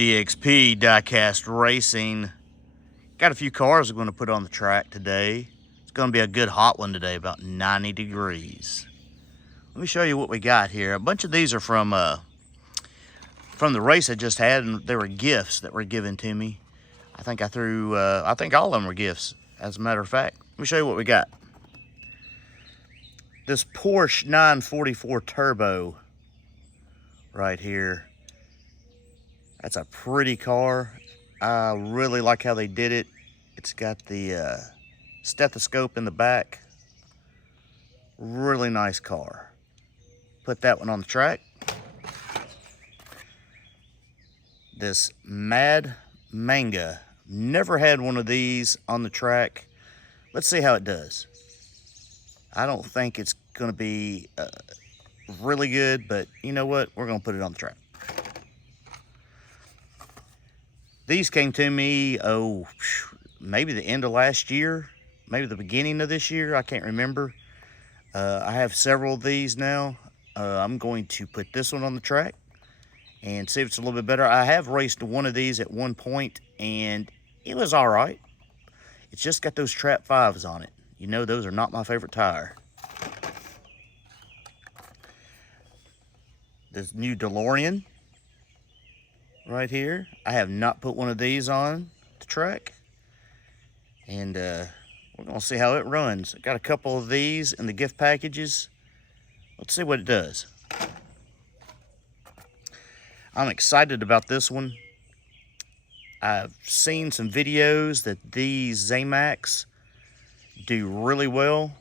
DXP Diecast Racing. Got a few cars we're going to put on the track today. It's going to be a good hot one today, about 90 degrees. Let me show you what we got here. A bunch of these are from the race I just had, and they were gifts that were given to me. I think I think all of them were gifts, as a matter of fact. Let me show you what we got. This Porsche 944 Turbo right here. That's a pretty car. I really like how they did it. It's got the stethoscope in the back. Really nice car. Put that one on the track. This Mad Manga. Never had one of these on the track. Let's see how it does. I don't think it's going to be really good, but you know what? We're going to put it on the track. These came to me, maybe the end of last year, maybe the beginning of this year. I can't remember. I have several of these now. I'm going to put this one on the track and see if it's a little bit better. I have raced one of these at one point, and it was all right. It's just got those Trap 5s on it. You know, those are not my favorite tire. This new DeLorean right here. I have not put one of these on the track, and we're gonna see how it runs. I got a couple of these in the gift packages. Let's see what it does. I'm excited about this one. I've seen some videos that these Zamax do really well.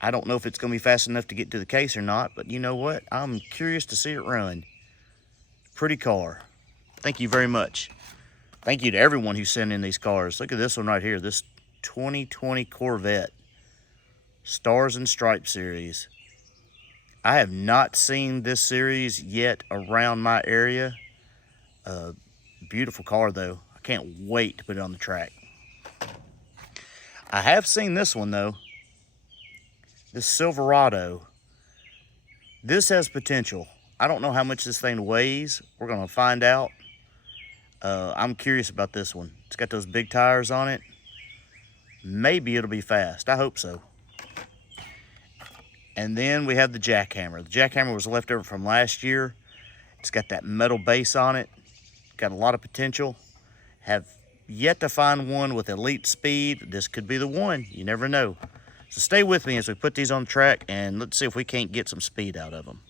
I don't know if it's gonna be fast enough to get to the case or not, but you know what? I'm curious to see it run. Pretty car. Thank you very much. Thank you to everyone who sent in these cars. Look at this one right here, this 2020 Corvette. Stars and Stripes series. I have not seen this series yet around my area. Beautiful car though. I can't wait to put it on the track. I have seen this one though. This Silverado. This has potential. I don't know how much this thing weighs. We're gonna find out. I'm curious about this one. It's got those big tires on it. Maybe it'll be fast. I hope so. And then we have the Jackhammer. The Jackhammer was left over from last year. It's got that metal base on it. Got a lot of potential. Have yet to find one with elite speed. This could be the one. You never know. So stay with me as we put these on the track, and let's see if we can't get some speed out of them.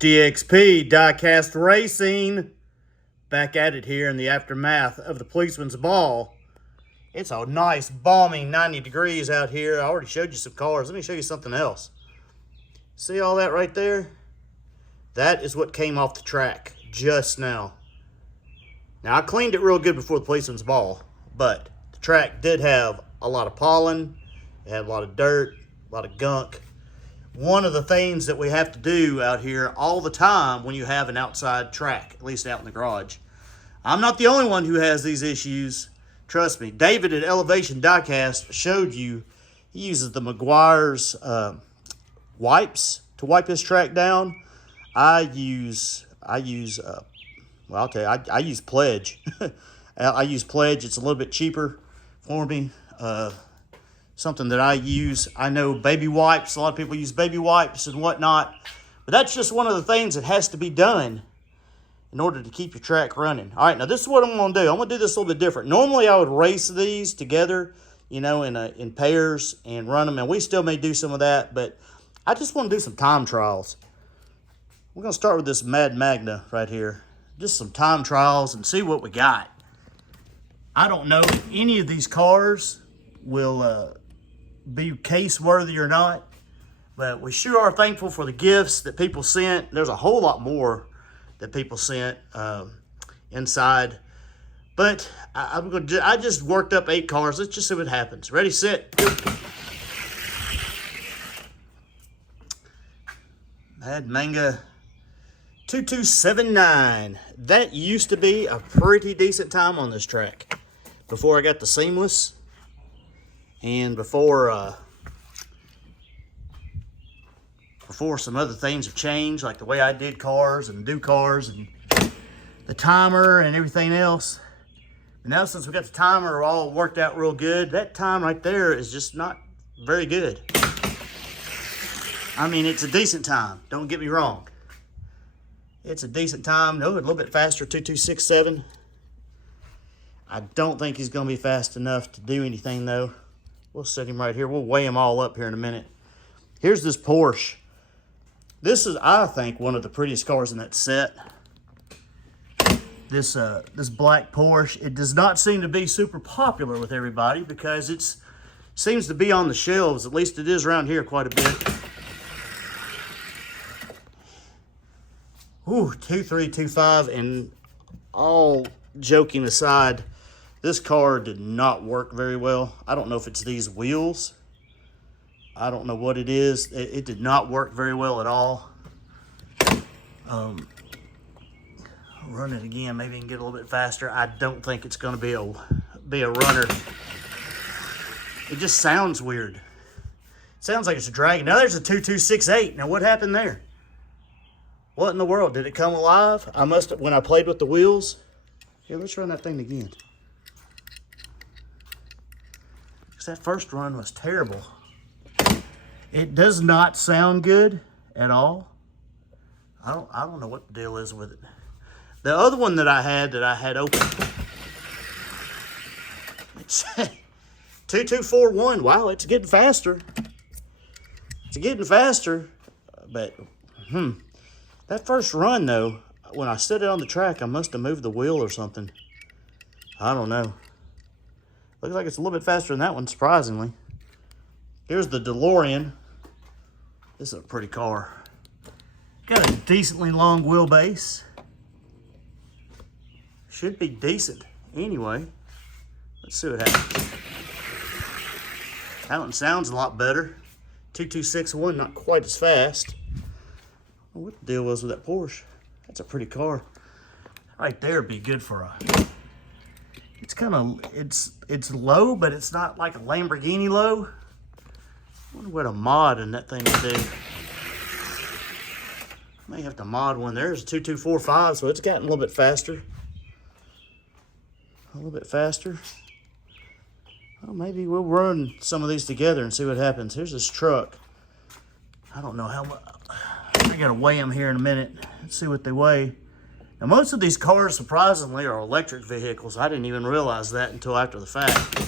DXP Diecast Racing, back at it here in the aftermath of the Policeman's Ball. It's a nice balmy 90 degrees out here. I already showed you some cars. Let me show you something else. See all that right there? That is what came off the track just now. Now I cleaned it real good before the Policeman's Ball, but the track did have a lot of pollen. It had a lot of dirt, a lot of gunk. One of the things that we have to do out here all the time when you have an outside track, at least out in the garage. I'm not the only one who has these issues. Trust me. David at Elevation Diecast showed you he uses the Meguiar's wipes to wipe his track down. I use Pledge. I use Pledge. It's a little bit cheaper for me. Something that I use. I know baby wipes. A lot of people use baby wipes and whatnot. But that's just one of the things that has to be done in order to keep your track running. All right, now this is what I'm going to do. I'm going to do this a little bit different. Normally I would race these together, you know, in pairs and run them. And we still may do some of that. But I just want to do some time trials. We're going to start with this Mad Magna right here. Just some time trials and see what we got. I don't know if any of these cars will be case worthy or not, but we sure are thankful for the gifts that people sent. There's a whole lot more that people sent inside, but I just worked up 8 cars. Let's just see what happens. Ready, set, go. Mad Manga 2279. That used to be a pretty decent time on this track before I got the seamless. And before before some other things have changed, like the way I did cars and do cars and the timer and everything else. And now since we got the timer all worked out real good, that time right there is just not very good. I mean, it's a decent time, don't get me wrong. It's a decent time. No, a little bit faster, 2267. I don't think he's going to be fast enough to do anything, though. We'll set him right here. We'll weigh him all up here in a minute. Here's this Porsche. This is, I think, one of the prettiest cars in that set. This black Porsche. It does not seem to be super popular with everybody because it seems to be on the shelves. At least it is around here quite a bit. Ooh, 2325, and all joking aside, this car did not work very well. I don't know if it's these wheels. I don't know what it is. It did not work very well at all. I'll run it again. Maybe I can get a little bit faster. I don't think it's going to be a runner. It just sounds weird. It sounds like it's a dragon. Now there's a 2268. Now what happened there? What in the world? Did it come alive? I must have, when I played with the wheels. Here, let's run that thing again. Because that first run was terrible. It does not sound good at all. I don't know what the deal is with it. The other one that I had open. It's 2241. Wow, it's getting faster. It's getting faster. But, that first run, though, when I set it on the track, I must have moved the wheel or something. I don't know. Looks like it's a little bit faster than that one, surprisingly. Here's the DeLorean. This is a pretty car. Got a decently long wheelbase. Should be decent anyway. Let's see what happens. That one sounds a lot better. 2261, not quite as fast. What the deal was with that Porsche? That's a pretty car. Right there would be good for a... It's kind of... It's low, but it's not like a Lamborghini low. I wonder what a mod in that thing would do. May have to mod one. There's a 2245, so it's gotten a little bit faster. A little bit faster. Well, maybe we'll run some of these together and see what happens. Here's this truck. I don't know how much... I gotta weigh them here in a minute. Let's see what they weigh. Now, most of these cars, surprisingly, are electric vehicles. I didn't even realize that until after the fact.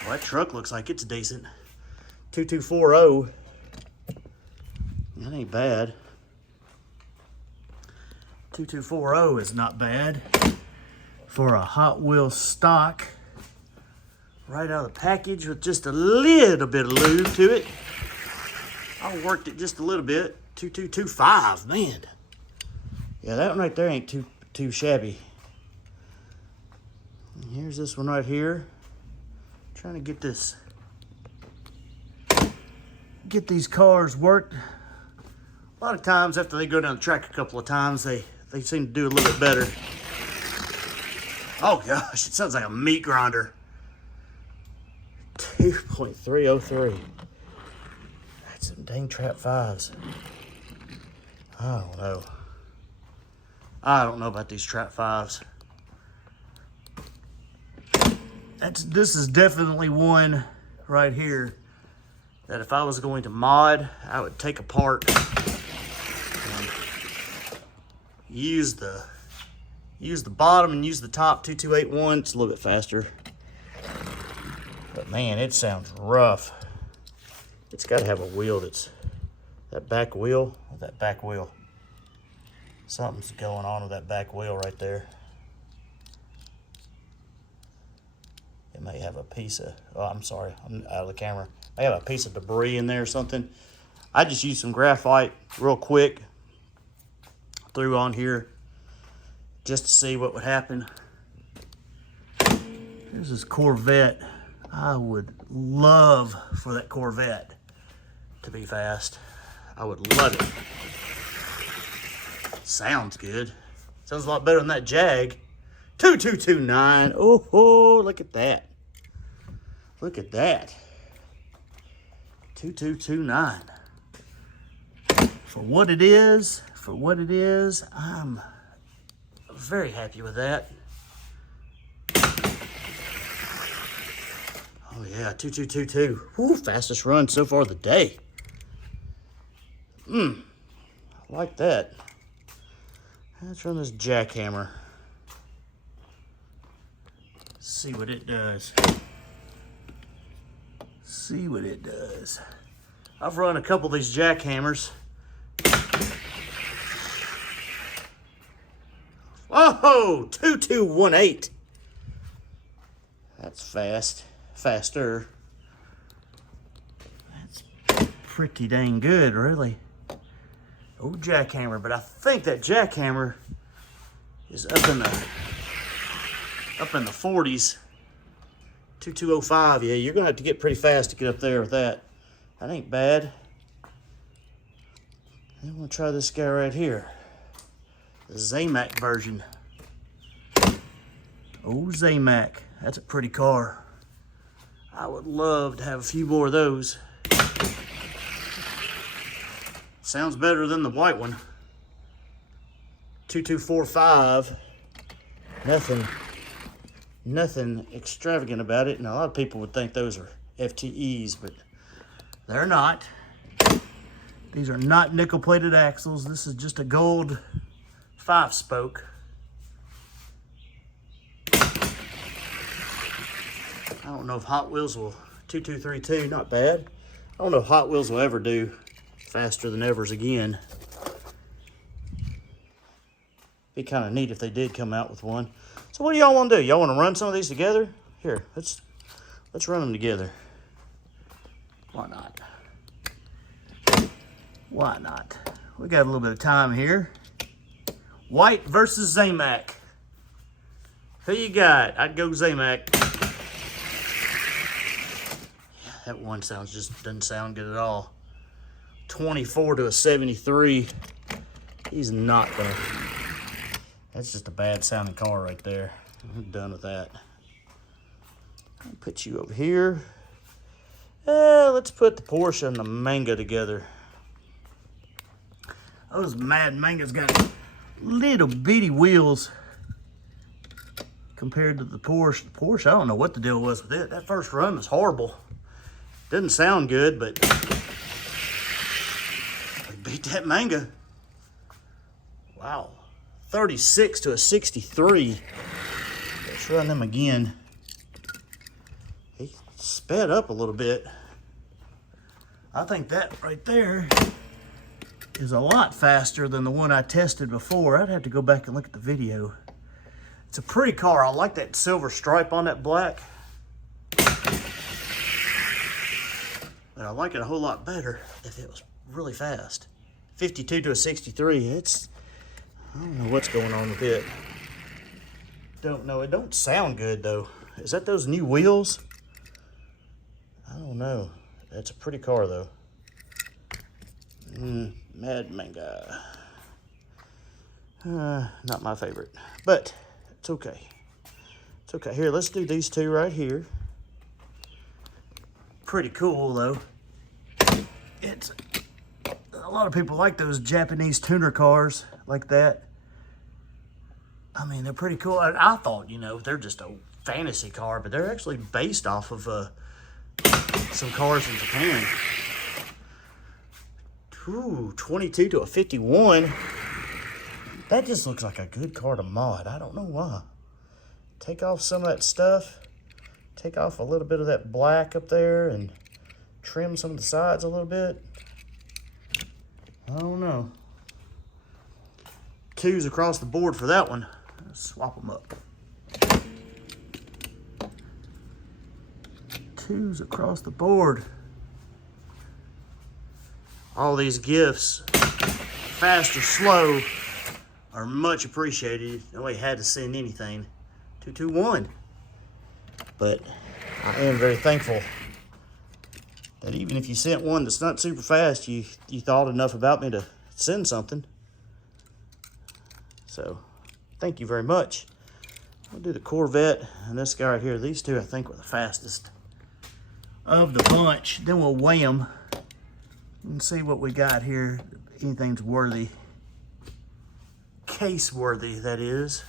Well, that truck looks like it's decent. 2240. That ain't bad. 2240 is not bad for a Hot Wheels stock. Right out of the package with just a little bit of lube to it. I worked it just a little bit. 2225, man. Yeah, that one right there ain't too shabby. And here's this one right here. Trying to get these cars worked. A lot of times after they go down the track a couple of times, they seem to do a little bit better. Oh gosh, it sounds like a meat grinder. 2.303. That's some dang trap fives. I don't know. I don't know about these trap fives. This is definitely one right here that if I was going to mod, I would take apart and use the bottom and use the top. 2281. It's a little bit faster. But man, it sounds rough. It's got to have a wheel that's that back wheel. That back wheel. Something's going on with that back wheel right there. It may have a piece of, oh, I'm sorry, I'm out of the camera. I have a piece of debris in there or something. I just used some graphite real quick. Threw on here just to see what would happen. Here's this Corvette. I would love for that Corvette to be fast. I would love it. Sounds good. Sounds a lot better than that Jag. 2229. Oh, look at that. Look at that. 2229. for what it is, I'm very happy with that. Oh yeah, 2222. Whoo, fastest run so far of the day. I like that. Let's run this jackhammer. See what it does. See what it does. I've run a couple of these jackhammers. Oh, 2218. That's fast. Faster. That's pretty dang good, really. Oh, jackhammer, but I think that jackhammer is up in the 40s. 2205. Yeah, you're gonna have to get pretty fast to get up there with that. That ain't bad. I'm gonna try this guy right here. The Zamac version. Oh, Zamac. That's a pretty car. I would love to have a few more of those. Sounds better than the white one. 2245. Nothing extravagant about it. Now, a lot of people would think those are FTEs, but they're not. These are not nickel-plated axles. This is just a gold 5-spoke. I don't know if Hot Wheels will, 2232, not bad. I don't know if Hot Wheels will ever do faster than evers again. Be kind of neat if they did come out with one. So what do y'all want to do? Y'all want to run some of these together? Here, let's run them together. Why not? Why not? We got a little bit of time here. White versus Zamac. Who you got? I'd go Zamac. Yeah, that one doesn't sound good at all. 24 to a 73. He's not gonna. That's just a bad sounding car right there. I'm done with that. I'll put you over here. Let's put the Porsche and the Manga together. Those Mad Mangas got little bitty wheels compared to the Porsche. The Porsche, I don't know what the deal was with it. That first run was horrible. Didn't sound good, but we beat that Manga. Wow. 36 to a 63. Let's run them again. He sped up a little bit. I think that right there is a lot faster than the one I tested before. I'd have to go back and look at the video. It's a pretty car. I like that silver stripe on that black. But I like it a whole lot better if it was really fast. 52 to a 63. I don't know what's going on with it. Don't know. It don't sound good though. Is that those new wheels? I don't know. That's a pretty car though. Mad Manga. Not my favorite, but it's okay. It's okay. Here, let's do these two right here. Pretty cool though. It's a lot of people like those Japanese tuner cars like that. I mean, they're pretty cool. I thought, they're just a fantasy car, but they're actually based off of some cars in Japan. Ooh, 22 to a 51. That just looks like a good car to mod. I don't know why. Take off some of that stuff. Take off a little bit of that black up there and trim some of the sides a little bit. I don't know. 2s across the board for that one. Let's swap them up. 2s across the board. All these gifts, fast or slow, are much appreciated. Nobody had to send anything. 221. But I am very thankful that even if you sent one that's not super fast, you thought enough about me to send something. So, thank you very much. I'll do the Corvette and this guy right here. These two, I think, were the fastest of the bunch. Then we'll weigh them and see what we got here. anything's worthy. Case worthy, that is.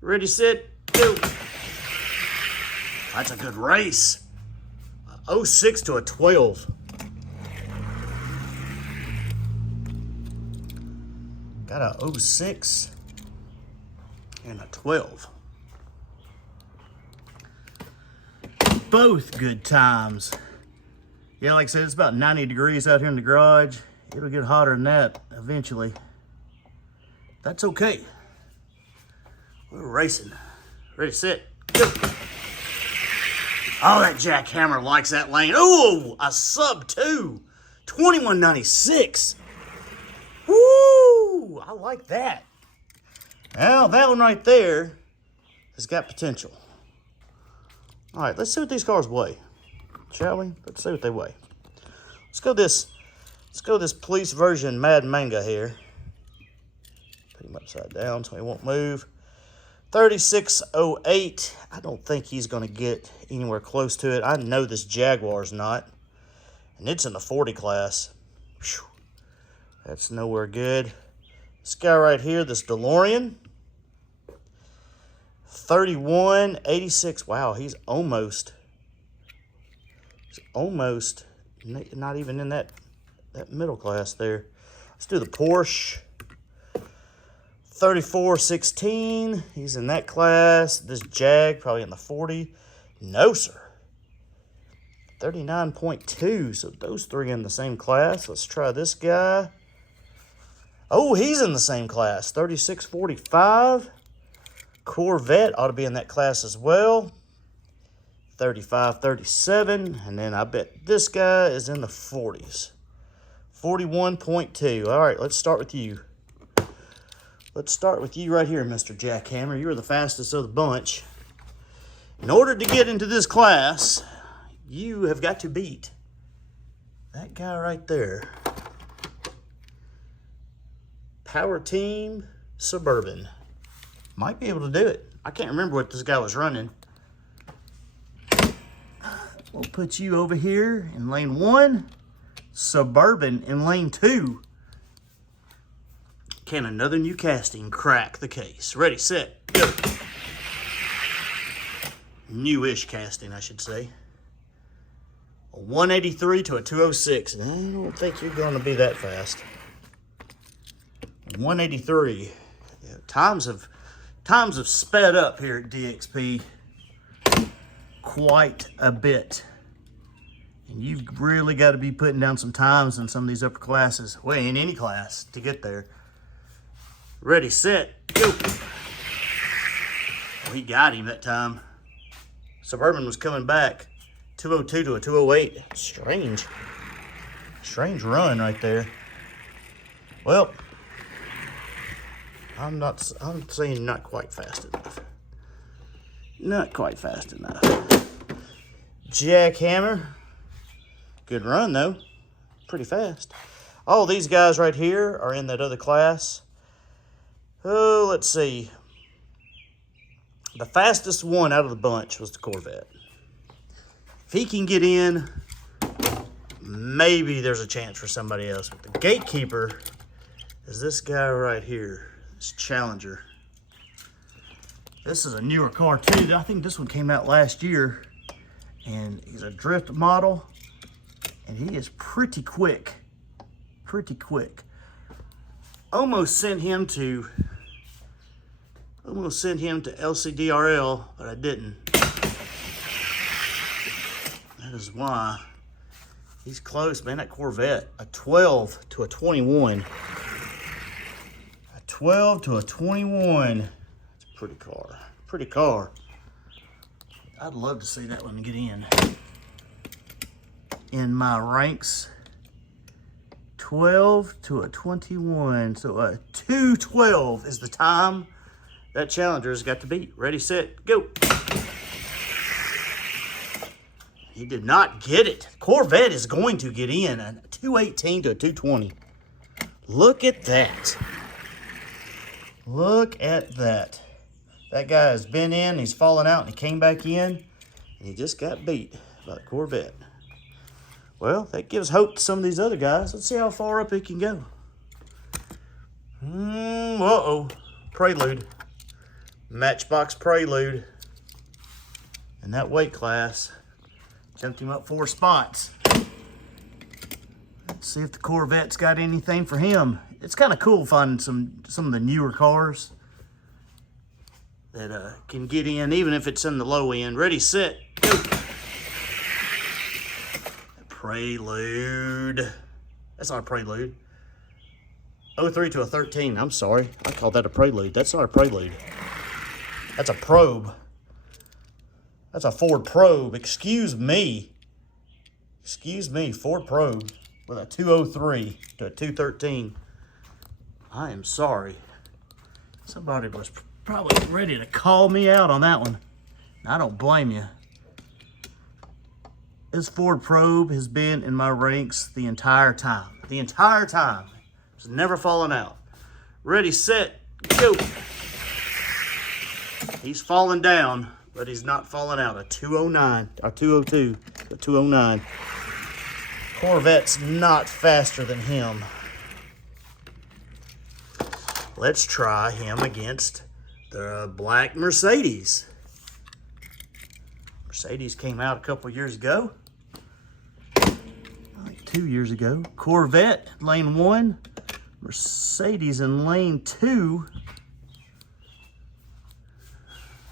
Ready, set, go. That's a good race. 06 to a 12. Got a 06 and a 12. Both good times. Yeah, like I said, it's about 90 degrees out here in the garage. It'll get hotter than that eventually. That's okay. We're racing. Ready, set, go. Oh, that jackhammer likes that lane. Oh, a sub 2. 21.96. Woo! I like that. Now, that one right there has got potential. All right, let's see what these cars weigh. Shall we? Let's see what they weigh. Let's go this police version Mad Manga here. Put him upside down so he won't move. 3608. I don't think he's going to get anywhere close to it. I know this Jaguar's not. And it's in the 40 class. Whew. That's nowhere good. This guy right here, this DeLorean. 3186. Wow, he's almost not even in that middle class there. Let's do the Porsche. 3416. He's in that class. This Jag probably in the 40. No, sir. 39.2. So those three in the same class. Let's try this guy. Oh, he's in the same class. 3645. Corvette ought to be in that class as well. 3537. And then I bet this guy is in the 40s. 41.2. All right, let's start with you. Let's start with you right here, Mr. Jackhammer. You're the fastest of the bunch. In order to get into this class, you have got to beat that guy right there. Power Team Suburban. Might be able to do it. I can't remember what this guy was running. We'll put you over here in lane 1. Suburban in lane 2. Can another new casting crack the case? Ready, set, go. Newish casting, I should say. A 183 to a 206. I don't think you're going to be that fast. 183. Yeah, times have sped up here at DXP quite a bit. And you've really got to be putting down some times in some of these upper classes. Well, in any class to get there. Ready, set, go. Oh, he got him that time. Suburban was coming back. 202 to a 208. Strange run right there. Well, I'm saying not quite fast enough. Not quite fast enough. Jackhammer. Good run, though. Pretty fast. All these guys right here are in that other class. Oh, let's see. The fastest one out of the bunch was the Corvette. If he can get in, maybe there's a chance for somebody else. But the Gatekeeper is this guy right here, this Challenger. This is a newer car too. I think this one came out last year. And he's a drift model. And he is pretty quick. Pretty quick. Almost sent him to LCDRL, but I didn't. That is why. He's close, man. That Corvette, a 12 to a 21. A 12 to a 21. It's a pretty car. Pretty car. I'd love to see that one get in my ranks. 12 to a 21. So a 212 is the time that Challenger's got to beat. Ready, set, go. He did not get it. Corvette is going to get in. A 218 to a 220. Look at that. Look at that. That guy has been in, he's fallen out, and he came back in, and he just got beat by the Corvette. Well, that gives hope to some of these other guys. Let's see how far up he can go. Uh-oh. Prelude. Matchbox Prelude. In that weight class. Jumped him up 4 spots. Let's see if the Corvette's got anything for him. It's kind of cool finding some of the newer cars that can get in, even if it's in the low end. Ready, set, go. Prelude. That's not a Prelude. 03 to a 13. I'm sorry. I called that a Prelude. That's not a Prelude. That's a Probe. That's a Ford Probe. Excuse me. Excuse me. Ford Probe with a 203 to a 213. I am sorry. Somebody was probably ready to call me out on that one. I don't blame you. This Ford Probe has been in my ranks the entire time. The entire time. It's never fallen out. Ready, set, go. He's falling down, but he's not falling out. A 209, or 202, a 209. Corvette's not faster than him. Let's try him against the black Mercedes. Mercedes came out a couple years ago. Like 2 years ago. Corvette, lane 1. Mercedes in lane 2.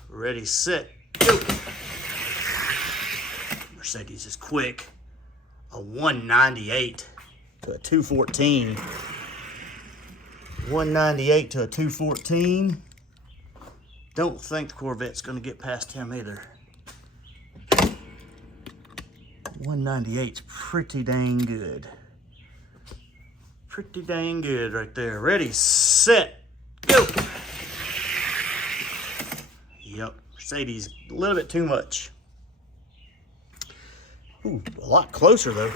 Ready, set, go. Mercedes is quick. A 198 to a 214. 198 to a 214. Don't think the Corvette's going to get past him either. 198's pretty dang good. Pretty dang good right there. Ready, set, go. Yep, Mercedes a little bit too much. Ooh, a lot closer though.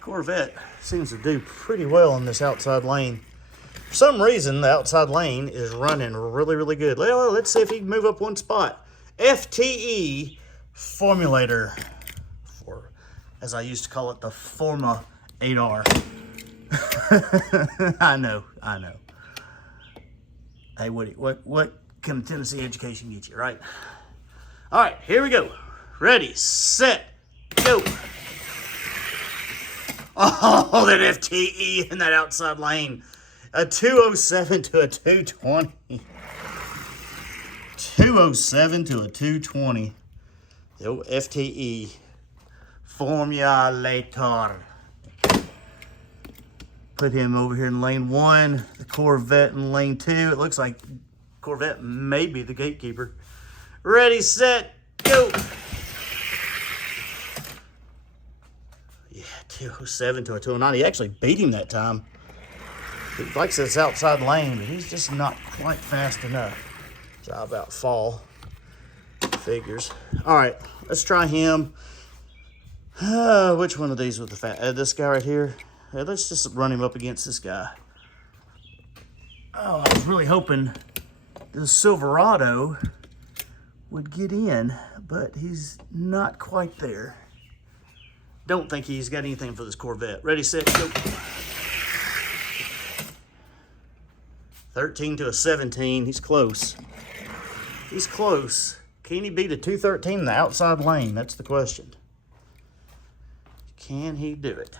Corvette seems to do pretty well in this outside lane. For some reason, the outside lane is running really, really good. Well, let's see if he can move up 1 spot. FTE Formulator, or as I used to call it, the Forma 8R. I know. Hey, Woody, what can Tennessee education get you, right? All right, here we go. Ready, set, go. Oh, that FTE in that outside lane. A 207 to a 220. 207 to a 220. The old FTE. Formulator. Put him over here in lane 1. The Corvette in lane 2. It looks like Corvette may be the Gatekeeper. Ready, set, go. Yeah, 207 to a 209. He actually beat him that time. He likes this outside lane, but he's just not quite fast enough. Job about fall. Figures. All right, let's try him. Which one of these with the fat? This guy right here. Let's just run him up against this guy. Oh, I was really hoping the Silverado would get in, but he's not quite there. Don't think he's got anything for this Corvette. Ready, set, go. 13 to a 17. He's close. He's close. Can he beat a 213 in the outside lane? That's the question. Can he do it?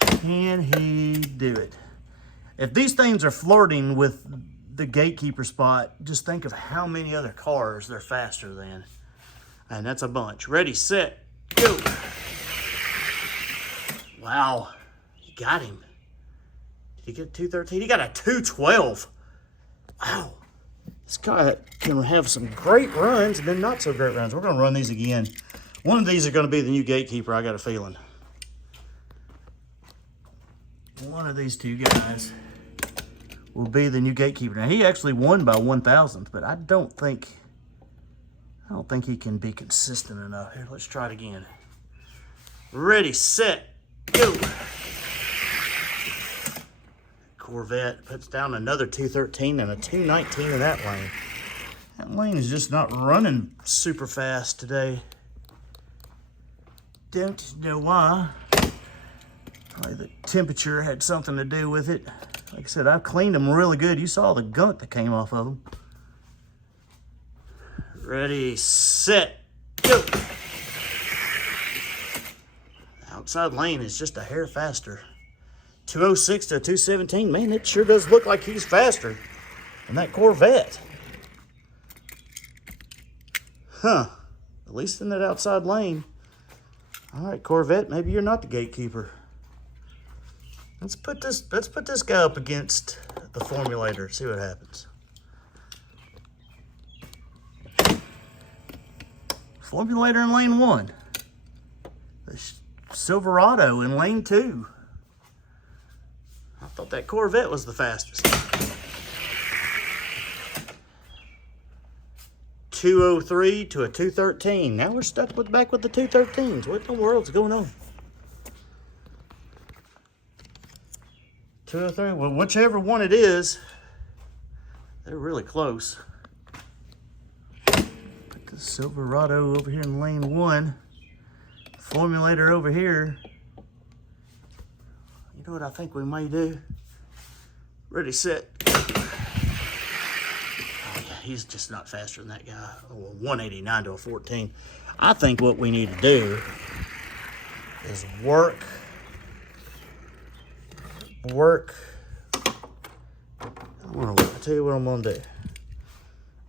Can he do it? If these things are flirting with the Gatekeeper spot, just think of how many other cars they're faster than. And that's a bunch. Ready, set, go. Wow. He got him. Did he get a 213? He got a 212. Wow. This guy can have some great runs and then not so great runs. We're going to run these again. One of these are going to be the new Gatekeeper, I got a feeling. One of these two guys will be the new Gatekeeper. Now, he actually won by 1,000th, but I don't think he can be consistent enough. Here, let's try it again. Ready, set, go. Corvette puts down another 213 and a 219 in that lane. That lane is just not running super fast today. Don't know why. Probably the temperature had something to do with it. Like I said, I've cleaned them really good. You saw the gunk that came off of them. Ready, set, go. Outside lane is just a hair faster. 206 to 217. Man, it sure does look like he's faster than that Corvette. Huh. At least in that outside lane. All right, Corvette, maybe you're not the gatekeeper. Let's put this guy up against the formulator, see what happens. Formulator in lane 1. The Silverado in lane 2. I thought that Corvette was the fastest. 203 to a 213. Now we're stuck back with the 213s. What in the world's going on? 203. Well, whichever one it is, they're really close. Put the Silverado over here in lane 1. Formulator over here. You know what I think we may do? Ready, set. He's just not faster than that guy. Oh, 189 to a 14. I think what we need to do is work. I'll tell you what I'm gonna do.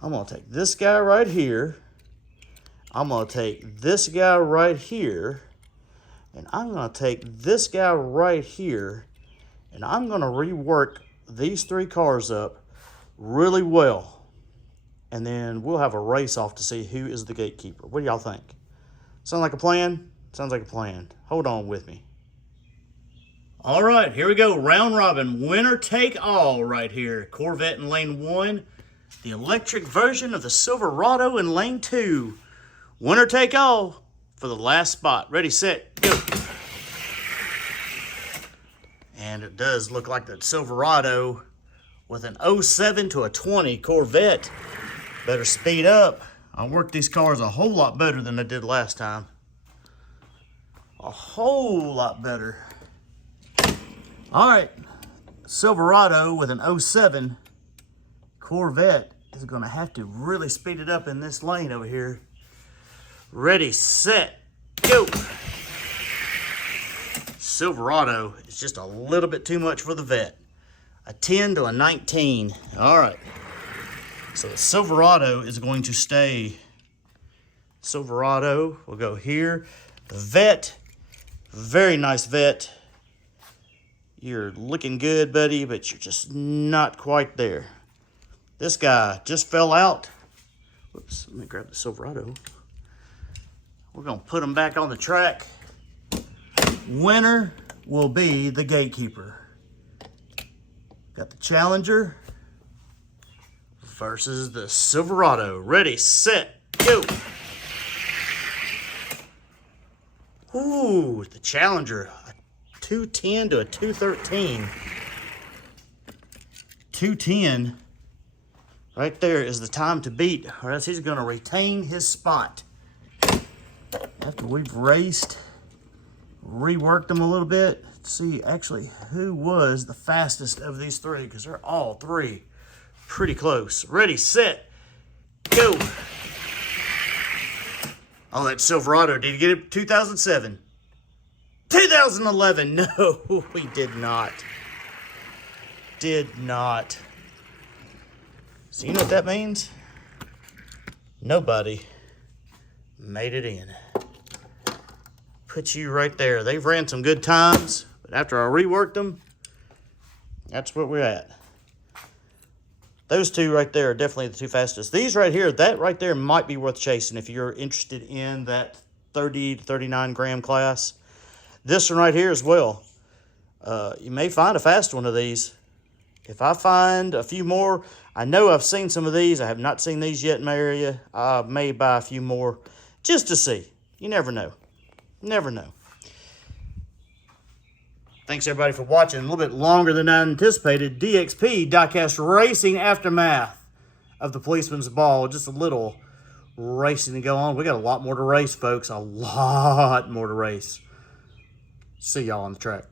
I'm gonna take this guy right here. I'm gonna take this guy right here. And I'm gonna take this guy right here. And I'm gonna rework these 3 cars up really well. And then we'll have a race off to see who is the gatekeeper. What do y'all think? Sound like a plan? Sounds like a plan. Hold on with me. All right, here we go. Round robin. Winner take all right here. Corvette in lane 1. The electric version of the Silverado in lane 2. Winner take all for the last spot. Ready, set, go. And it does look like that Silverado with an 07 to a 20 Corvette. Better speed up. I worked these cars a whole lot better than I did last time. A whole lot better. All right, Silverado with an 07 Corvette is gonna have to really speed it up in this lane over here. Ready, set, go. Silverado is just a little bit too much for the vet. A 10 to a 19. All right. So the Silverado is going to stay. Silverado will go here. The vet, very nice vet. You're looking good, buddy, but you're just not quite there. This guy just fell out. Whoops, let me grab the Silverado. We're gonna put him back on the track. Winner will be the gatekeeper. Got the Challenger versus the Silverado. Ready, set, go. Ooh, the Challenger. A 210 to a 213. 210. Right there is the time to beat, or else he's going to retain his spot. After we've raced, reworked them a little bit, to see actually who was the fastest of these 3, because they're all 3 pretty close. Ready, set, go. Oh, that Silverado, did you get it? 2007. 2011, no, we did not. Did not. So you know what that means? Nobody made it in. Put you right there. They've ran some good times, but after I reworked them, that's where we're at. Those 2 right there are definitely the 2 fastest. These right here, that right there might be worth chasing if you're interested in that 30 to 39 gram class. This one right here as well. You may find a fast one of these. If I find a few more, I know I've seen some of these. I have not seen these yet in my area. I may buy a few more just to see. You never know. Never know. Thanks, everybody, for watching. A little bit longer than I anticipated. DXP, Diecast Racing Aftermath of the Policeman's Ball. Just a little racing to go on. We got a lot more to race, folks. A lot more to race. See y'all on the track.